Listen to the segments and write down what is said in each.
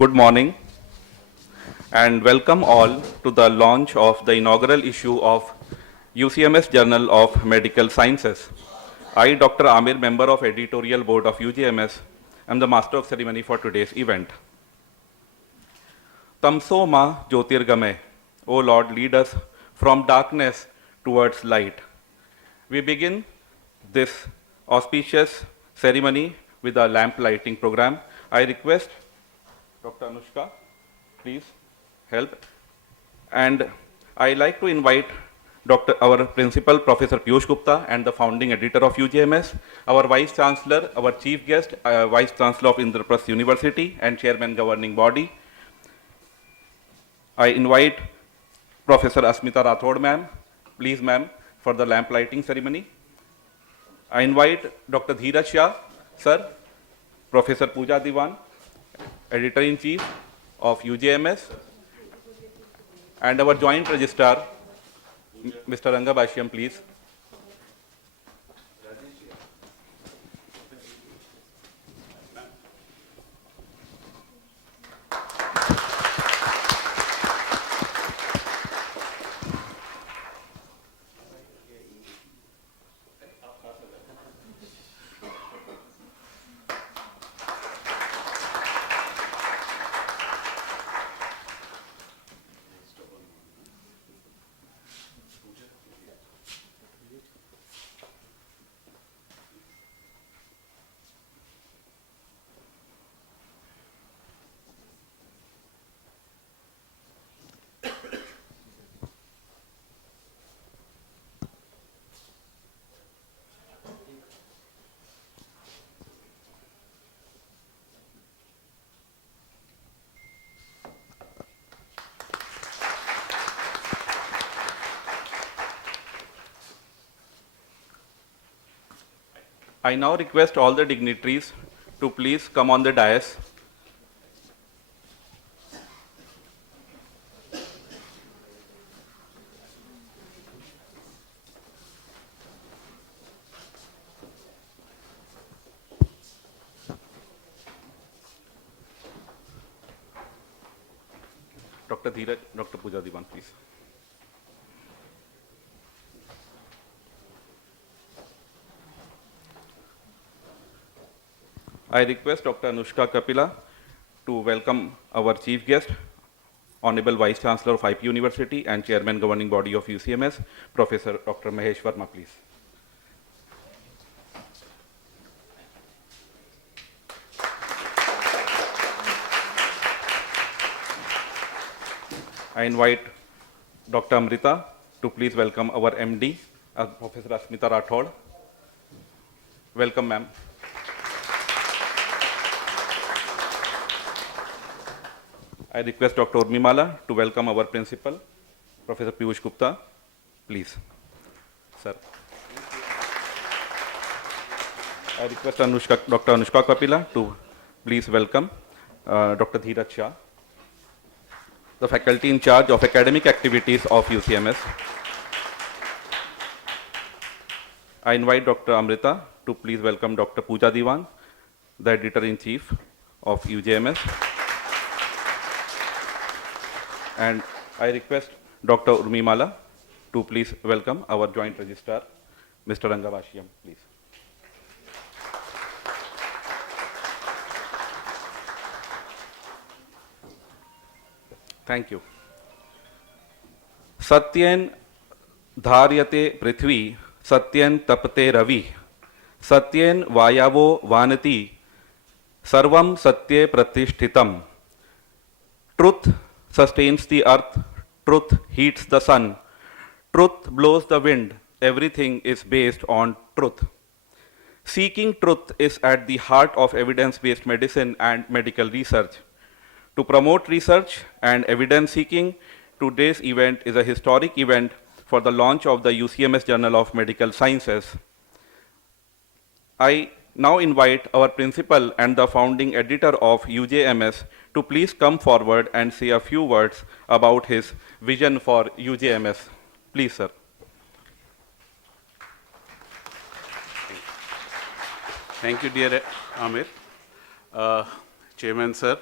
Good morning and welcome all to the launch of the inaugural issue of UCMS Journal of Medical Sciences. I, Dr. Amir, member of editorial board of UJMS, am the master of ceremony for today's event. Tamso ma jyotirgame, O Lord, lead us from darkness towards light. We begin this auspicious ceremony with a lamp lighting program. I request Dr. Anushka, please help. And I like to invite our principal, Professor Piyush Gupta, and the founding editor of UJMS, our Vice Chancellor, our Chief Guest, Vice Chancellor of Indraprasth University and Chairman Governing Body. I invite Professor Asmita Rathod, ma'am, please ma'am, for the lamp lighting ceremony. I invite Dr. Dheeraj Shah, sir, Professor Pooja Diwan, Editor-in-Chief of UJMS, and our Joint Registrar, Mr. Ranga Bashyam, please. I now request all the dignitaries to please come on the dais. Dr. Dheeraj, Dr. Pooja Diwan, please. I request Dr. Anushka Kapila to welcome our chief guest, Honorable Vice Chancellor of IP University and Chairman Governing Body of UCMS, Professor Dr. Mahesh Verma, please. I invite Dr. Amrita to please welcome our MD, Professor Asmita Rathod. Welcome, ma'am. I request Dr. Urmimala to welcome our principal, Professor Piyush Gupta. Please, sir. I request Dr. Anushka Kapila to please welcome Dr. Dheeraj Shah, the faculty in charge of academic activities of UCMS. I invite Dr. Amrita to please welcome Dr. Pooja Diwan, the editor-in-chief of UJMS. And I request Dr. Urmimala to please welcome our joint registrar, Mr. Ranga Bashyam, please. Thank you. Satyen dharyate prithvi, satyen tapate ravi, satyen vayavo vanati, sarvam satye pratishtitam. Truth sustains the earth, truth heats the sun, truth blows the wind, everything is based on truth. Seeking truth is at the heart of evidence-based medicine and medical research. To promote research and evidence seeking, today's event is a historic event for the launch of the UCMS Journal of Medical Sciences. I now invite our principal and the founding editor of UJMS to please come forward and say a few words about his vision for UJMS. Please, sir. Thank you, dear Amir. Chairman, sir,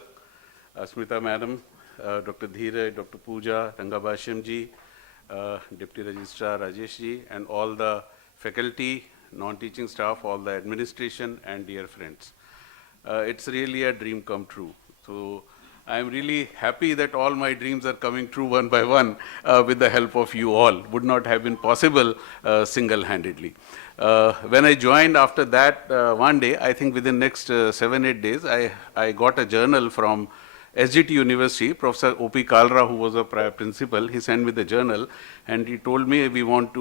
Smita Madam, Dr. Dheeraj, Dr. Pooja, Rangabhashyam ji, Deputy Registrar Rajesh ji, and all the faculty, non-teaching staff, all the administration, and dear friends. It's really a dream come true. So I'm really happy that all my dreams are coming true one by one with the help of you all. Would not have been possible single-handedly. When I joined after that, one day, I think within next 7-8 days, I got a journal from SGT University, Professor O.P. Kalra, who was a prior principal. He sent me the journal and he told me,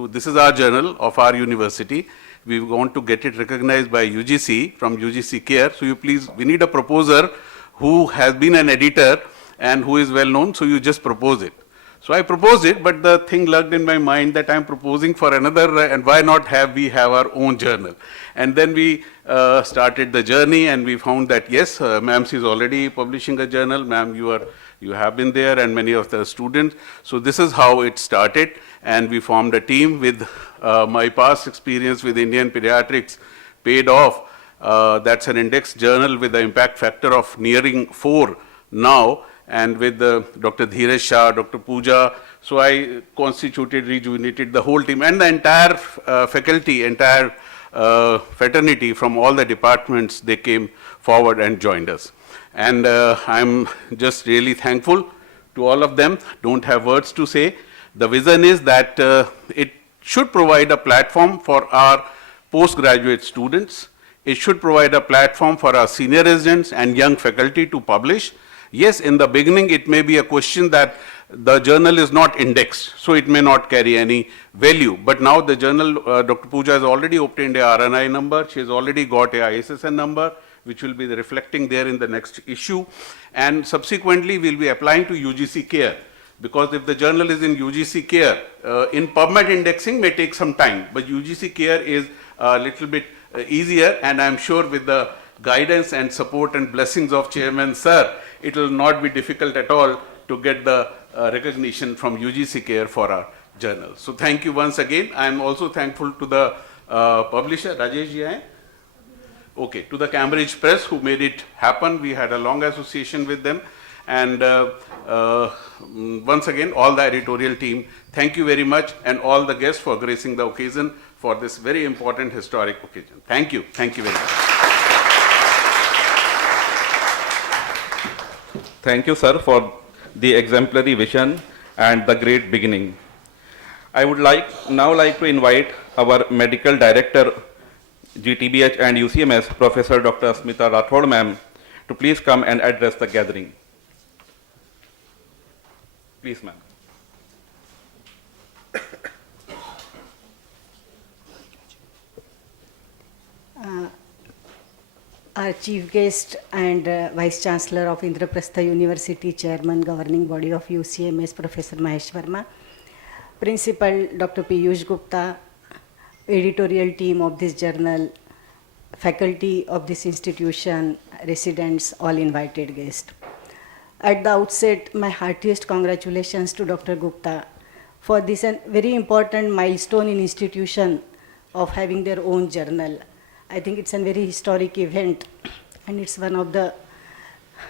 this is our journal of our university. We want to get it recognized by UGC from UGC Care. So we need a proposer who has been an editor and who is well known, so you just propose it. So I proposed it, but the thing lugged in my mind that I'm proposing for another, and why not we have our own journal? And then we started the journey, and we found that yes, ma'am is already publishing a journal. Ma'am, you have been there, and many of the students. So this is how it started, and we formed a team with my past experience with Indian pediatrics paid off. That's an index journal with the impact factor of nearing 4 now, and with Dr. Dheeraj Shah, Dr. Pooja. So I constituted, rejuvenated the whole team, and the entire faculty, entire fraternity from all the departments, they came forward and joined us. And I'm just really thankful to all of them. Don't have words to say. The vision is that it should provide a platform for our postgraduate students. It should provide a platform for our senior residents and young faculty to publish. Yes, in the beginning, it may be a question that the journal is not indexed, so it may not carry any value. But now the journal, Dr. Pooja has already obtained a RNI number. She has already got a ISSN number, which will be reflecting there in the next issue. And subsequently, we'll be applying to UGC Care. Because if the journal is in UGC Care, in PubMed indexing may take some time, but UGC Care is a little bit easier, and I'm sure with the guidance and support and blessings of Chairman Sir, it will not be difficult at all to get the recognition from UGC Care for our journal. So thank you once again. I am also thankful to the publisher, Rajesh ji. Okay, to the Cambridge Press who made it happen. We had a long association with them. And once again, all the editorial team, thank you very much, and all the guests for gracing the occasion for this very important historic occasion. Thank you. Thank you very much. Thank you, sir, for the exemplary vision and the great beginning. I would now like to invite our medical director, GTBH and UCMS, Professor Dr. Smita Rathod ma'am, to please come and address the gathering. Please, ma'am. Our chief guest and Vice Chancellor of Indraprastha University, Chairman, Governing Body of UCMS, Professor Mahesh Verma, Principal Dr. Piyush Gupta, editorial team of this journal, faculty of this institution, residents, all invited guests. At the outset, my heartiest congratulations to Dr. Gupta for this very important milestone in institution of having their own journal. I think it's a very historic event, and it's one of the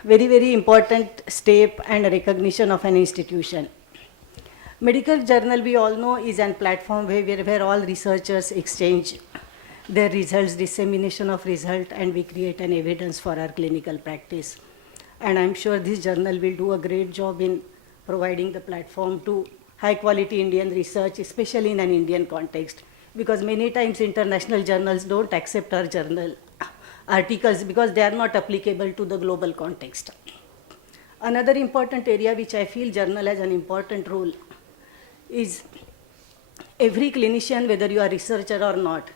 very, very important step and recognition of an institution. Medical journal, we all know, is a platform where all researchers exchange their results, dissemination of result, and we create an evidence for our clinical practice. And I'm sure this journal will do a great job in providing the platform to high quality Indian research, especially in an Indian context. Because many times international journals don't accept our journal articles because they are not applicable to the global context. Another important area which I feel journal has an important role is every clinician, whether you are a researcher or not,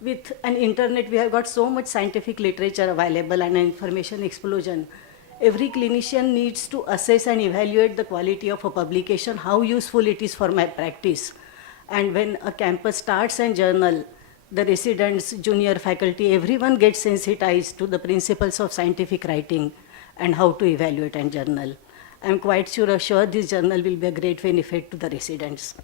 with an internet, we have got so much scientific literature available and an information explosion. Every clinician needs to assess and evaluate the quality of a publication, how useful it is for my practice. And when a campus starts a journal, the residents, junior faculty, everyone gets sensitized to the principles of scientific writing and how to evaluate a journal. I'm quite sure this journal will be a great benefit to the residents.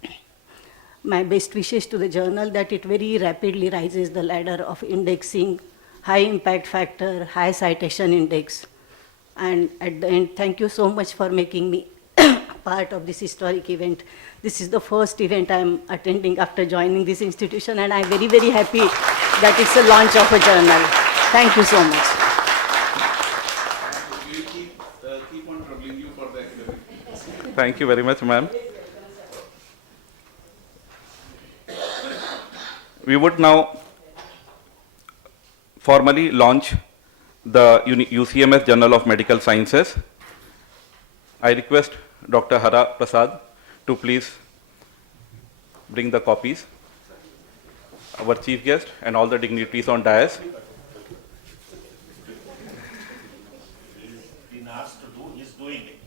My best wishes to the journal that it very rapidly rises the ladder of indexing, high impact factor, high citation index, And at the end, thank you so much for making me part of this historic event. This is the first event I'm attending after joining this institution, and I'm very, very happy that it's a launch of a journal. Thank you so much. We'll keep on troubling you for the academic. Thank you very much, ma'am. We would now formally launch the UCMS Journal of Medical Sciences. I request Dr. Hara Prasad to please bring the copies. Our chief guest and all the dignitaries on dais. Been asked to do, he's doing it.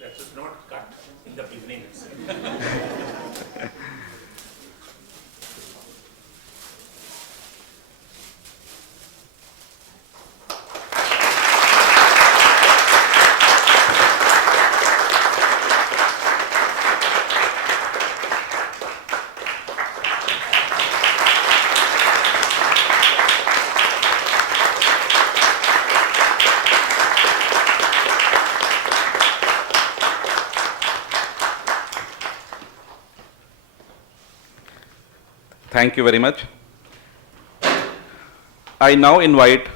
That is not cut in the beginning itself. Thank you very much. I now invite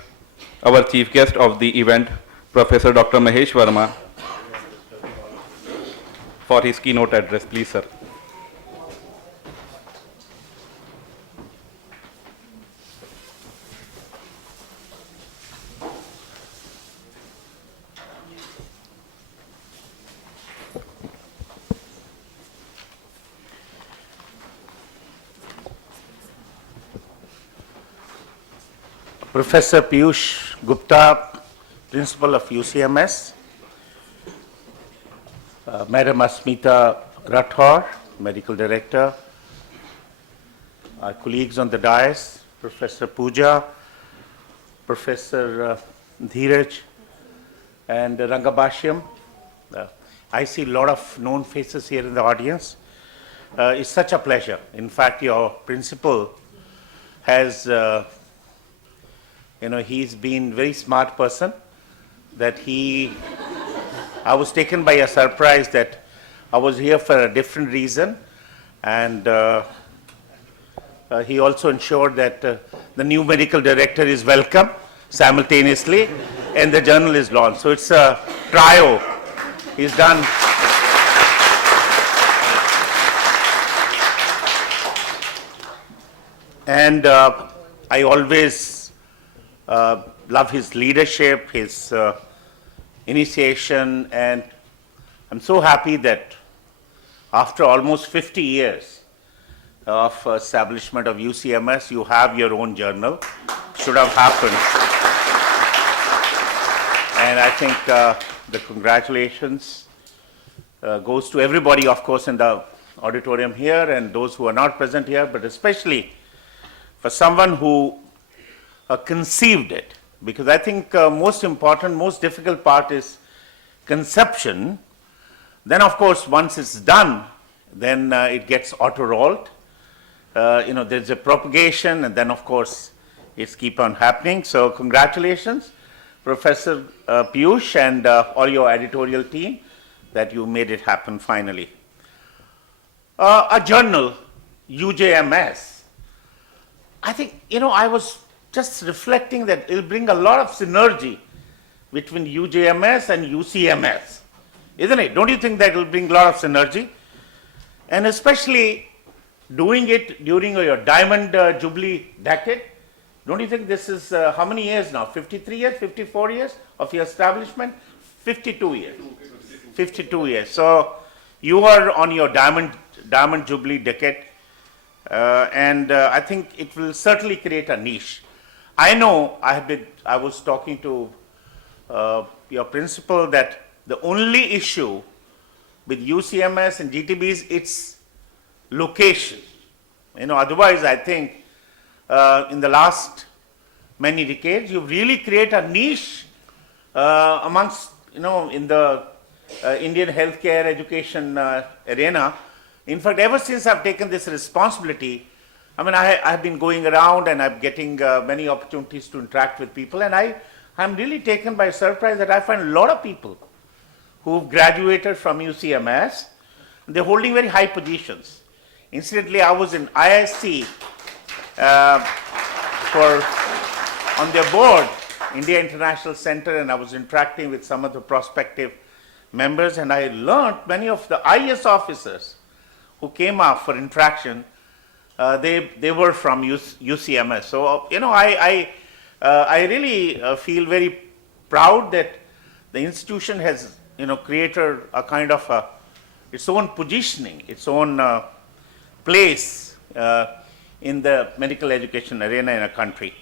our chief guest of the event, Professor Dr. Mahesh Verma, for his keynote address. Please, sir. Professor Piyush Gupta, Principal of UCMS, Madam Asmita Rathore, Medical Director, our colleagues on the dais, Professor Pooja, Professor Dheeraj, and Rangabashyam. I see a lot of known faces here in the audience. It's such a pleasure. In fact, your principal has he's been very smart person that I was taken by a surprise that I was here for a different reason, and he also ensured that the new medical director is welcome simultaneously and the journal is launched. So it's a trio. He's done. And I always love his leadership, his initiation, and I'm so happy that after almost 50 years of establishment of UCMS, you have your own journal. Should have happened. And I think the congratulations goes to everybody, of course, in the auditorium here and those who are not present here, but especially for someone who conceived it, because I think most important, most difficult part is conception. Then, of course, once it's done, then it gets auto-rolled. There's a propagation, and then, of course, it's keep on happening. So, congratulations, Professor Piyush and all your editorial team, that you made it happen finally. A journal, UJMS. I think, I was just reflecting that it'll bring a lot of synergy between UJMS and UCMS, isn't it? Don't you think that it'll bring a lot of synergy? And especially doing it during your Diamond Jubilee decade. Don't you think this is how many years now? 53 years, 54 years of your establishment? 52 years. 52 years. So you are on your Diamond Jubilee decade, and I think it will certainly create a niche. I know I was talking to your principal that the only issue with UCMS and GTB is its location. Otherwise I think in the last many decades. You really create a niche amongst, in the Indian healthcare education arena. In fact, ever since I've taken this responsibility, I mean, I've been going around and I'm getting many opportunities to interact with people, and I'm really taken by surprise that I find a lot of people who've graduated from UCMS, they're holding very high positions. Incidentally, I was in ISC on their board, India International Center, and I was interacting with some of the prospective members, and I learned many of the IAS officers who came up for interaction, they were from UCMS. So, I really feel very proud that the institution has, created a kind of its own positioning, its own place in the medical education arena in a country.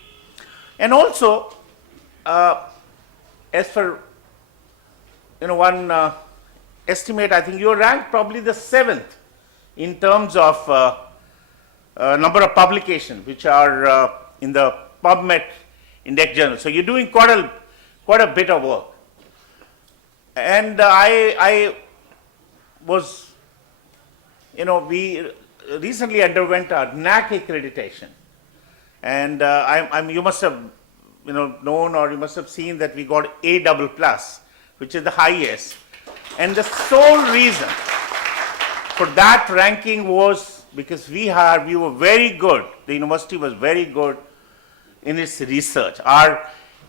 And also, as for one estimate, I think you're ranked probably the 7th in terms of number of publications which are in the PubMed Index Journal. So you're doing quite a bit of work. And I was, we recently underwent a NAC accreditation, and you must have known, or you must have seen that we got A++, which is the highest. And the sole reason for that ranking was because we were very good. The university was very good in its research. Our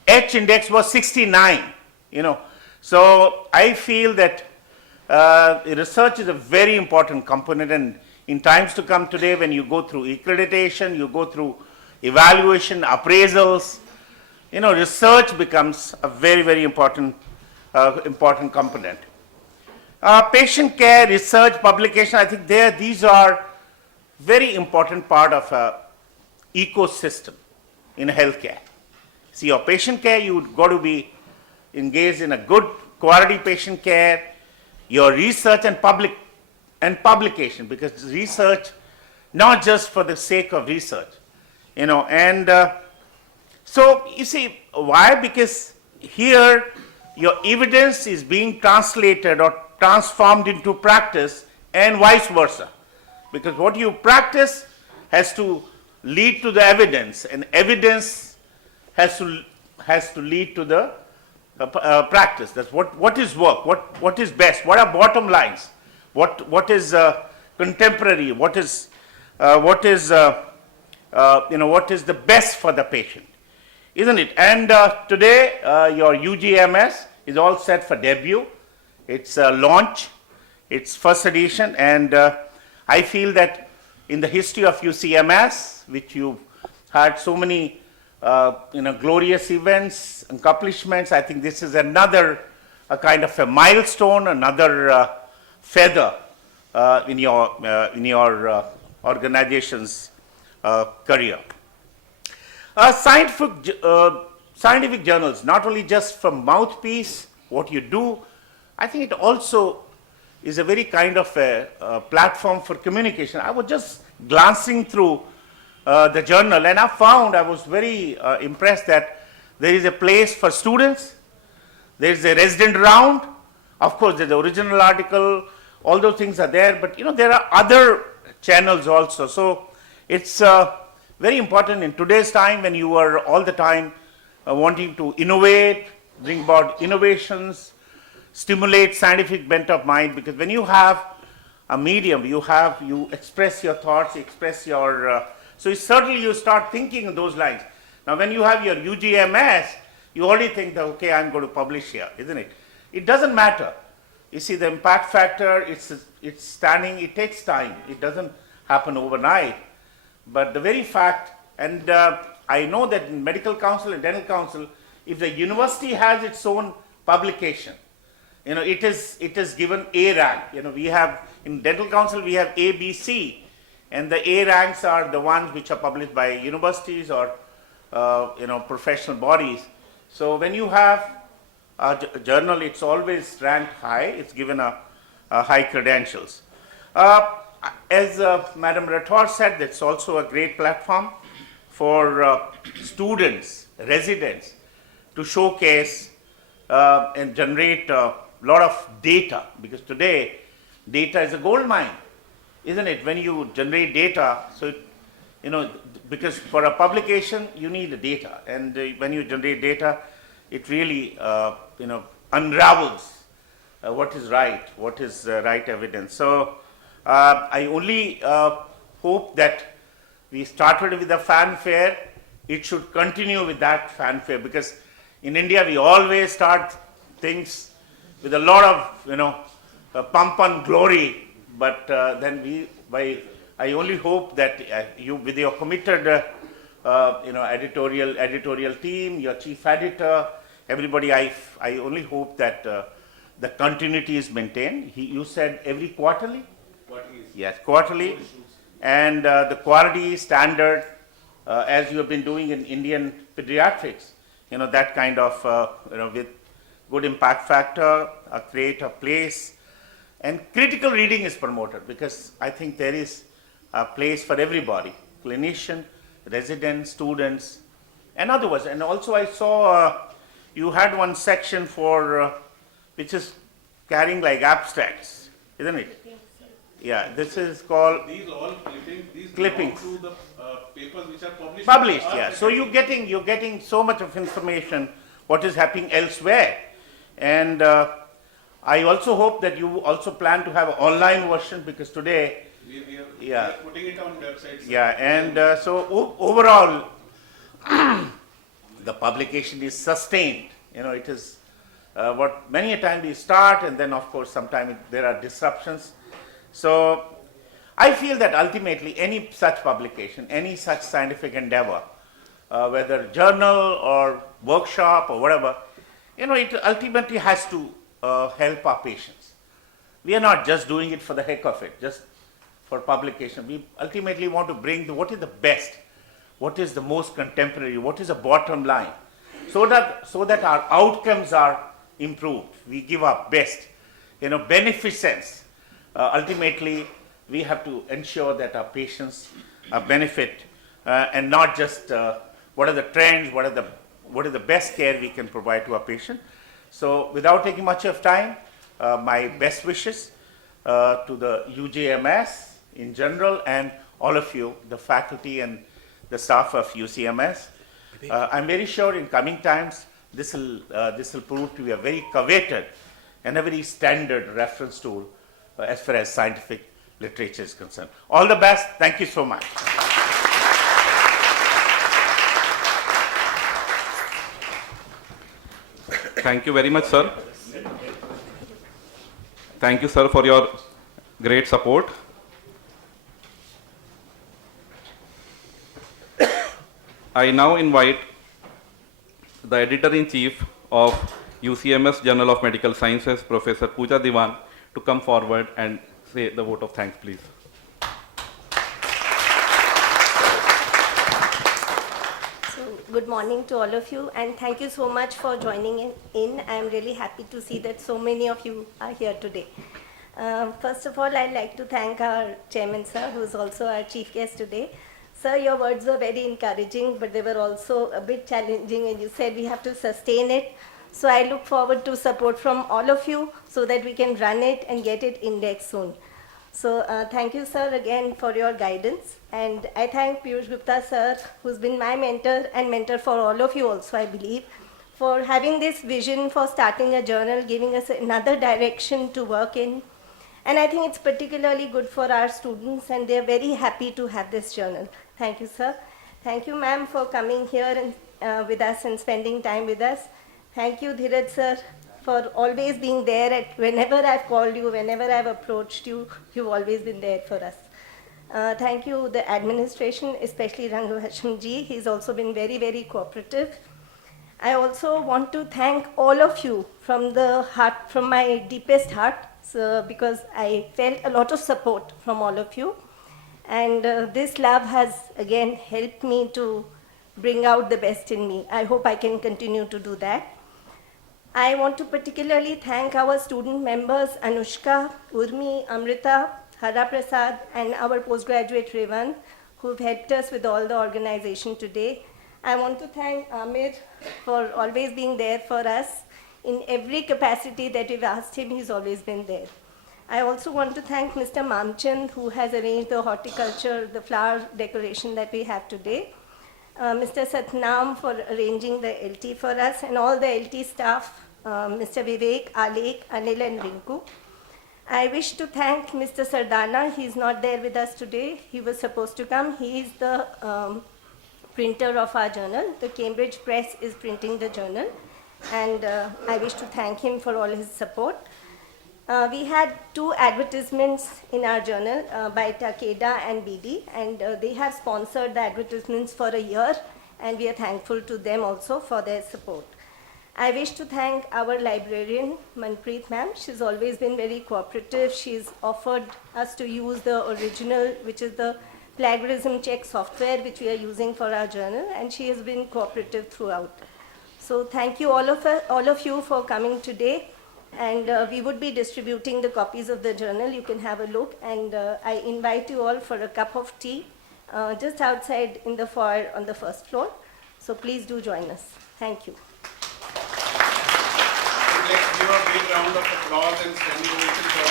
H index was 69. So I feel that research is a very important component, and in times to come today, when you go through accreditation, you go through evaluation, appraisals, research becomes a very, very important component. Patient care, research, publication, I think these are very important part of a ecosystem in healthcare. See, your patient care, you've got to be engaged in a good quality patient care, your research and publication, because research, not just for the sake of research, so you see, why? Because here your evidence is being translated or transformed into practice, and vice versa. Because what you practice has to lead to the evidence, and evidence has to lead to the practice. That's what is work, what is best, what are bottom lines, what is contemporary, what is the best for the patient, isn't it? And today your UJMS is all set for debut. It's launch, it's first edition, and I feel that in the history of UCMS, which you've had so many glorious events, accomplishments, I think this is another kind of a milestone, another feather in your organization's career. Scientific journals, not only just from mouthpiece, what you do, I think it also is a very kind of a platform for communication. I was just glancing through the journal, and I was very impressed that there is a place for students, there is a resident round, of course there's the original article, all those things are there, but there are other channels also. So it's very important in today's time, when you are all the time wanting to innovate, bring about innovations, stimulate scientific bent of mind, because when you have a medium, you express your thoughts, express your, so certainly you start thinking in those lines. Now when you have your UJMS, you already think that, okay, I'm going to publish here, isn't it? It doesn't matter. You see, the impact factor, it's standing, it takes time. It doesn't happen overnight. But the very fact, and I know that in medical council and dental council, if the university has its own publication, it is given A rank. We have, in dental council, we have A, B, C, and the A ranks are the ones which are published by universities or, professional bodies. So when you have a journal, it's always ranked high, it's given a high credentials. As Madam Rathore said, that's also a great platform for students, residents to showcase and generate a lot of data, because today data is a gold mine, isn't it? When you generate data, so because for a publication you need the data, and when you generate data, it really unravels what is right evidence. So I only hope that we started with a fanfare. It should continue with that fanfare, because in India we always start things with a lot of pomp and glory, but then I only hope that you, with your committed editorial team, your chief editor, everybody, I only hope that the continuity is maintained. You said every quarterly? Yes, quarterly. And the quality standard, as you have been doing in Indian pediatrics, that kind of, with good impact factor, create a place. And critical reading is promoted, because I think there is a place for everybody, clinician, residents, students, and others. And also I saw you had one section for, which is carrying like abstracts, isn't it? Yeah, this is called These all clippings. These clippings. belong to the papers which are published. Published, yeah. So you're getting so much of information what is happening elsewhere, and I also hope that you also plan to have an online version, because today, we are putting it on websites. yeah, and so overall, the publication is sustained. It is what many a time we start, and then of course sometimes there are disruptions. So I feel that ultimately any such publication, any such scientific endeavor, whether journal or workshop or whatever, it ultimately has to help our patients. We are not just doing it for the heck of it, just for publication. We ultimately want to bring what is the best, what is the most contemporary, what is the bottom line, so that our outcomes are improved. We give our best, beneficence. Ultimately, we have to ensure that our patients benefit, and not just what are the trends, what is the best care we can provide to our patient. So without taking much of time, my best wishes to the UJMS in general, and all of you, the faculty and the staff of UCMS. I'm very sure in coming times this will prove to be a very coveted and a very standard reference tool as far as scientific literature is concerned. All the best. Thank you so much. Thank you very much, sir. Thank you, sir, for your great support. I now invite the editor-in-chief of UCMS Journal of Medical Sciences, Professor Pooja Diwan, to come forward and say the vote of thanks, please. Good morning to all of you, and thank you so much for joining in. I am really happy to see that so many of you are here today. First of all, I'd like to thank our chairman, sir, who is also our chief guest today. Sir, your words were very encouraging, but they were also a bit challenging, and you said we have to sustain it. So I look forward to support from all of you so that we can run it and get it indexed soon. So thank you, sir, again for your guidance. And I thank Piyush Gupta, sir, who's been my mentor and mentor for all of you also, I believe, for having this vision for starting a journal, giving us another direction to work in. And I think it's particularly good for our students, and they're very happy to have this journal. Thank you, sir. Thank you, ma'am, for coming here and, with us and spending time with us. Thank you, Dhiraj, sir, for always being there whenever I've called you, whenever I've approached you, you've always been there for us. Thank you, the administration, especially Rangavasham ji. He's also been very, very cooperative. I also want to thank all of you from the heart, from my deepest heart, because I felt a lot of support from all of you. And this lab has, again, helped me to bring out the best in me. I hope I can continue to do that. I want to particularly thank our student members, Anushka, Urmi, Amrita, Hara Prasad, and our postgraduate Revan, who've helped us with all the organization today. I want to thank Amir for always being there for us. In every capacity that we've asked him, he's always been there. I also want to thank Mr. Mamchand, who has arranged the horticulture, the flower decoration that we have today. Mr. Satnam for arranging the LT for us, and all the LT staff, Mr. Vivek, Alek, Anil and Rinku. I wish to thank Mr. Sardana. He's not there with us today. He was supposed to come. He is the printer of our journal. The Cambridge Press is printing the journal, and I wish to thank him for all his support. We had 2 advertisements in our journal by Takeda and BD, and they have sponsored the advertisements for a year, and we are thankful to them also for their support. I wish to thank our librarian, Manpreet ma'am. She's always been very cooperative. She's offered us to use the original, which is the plagiarism check software, which we are using for our journal, and she has been cooperative throughout. So thank you all of you for coming today. And we would be distributing the copies of the journal. You can have a look, and I invite you all for a cup of tea just outside in the foyer on the first floor. So please do join us. Thank you. Let's give a big round of applause and standing ovation for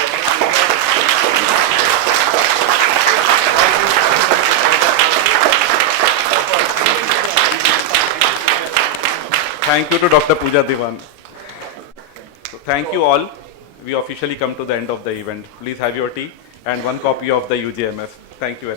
Thank you to Dr. Pooja Diwan. So thank you all. We officially come to the end of the event. Please have your tea and 1 copy of the UJMS. Thank you very much.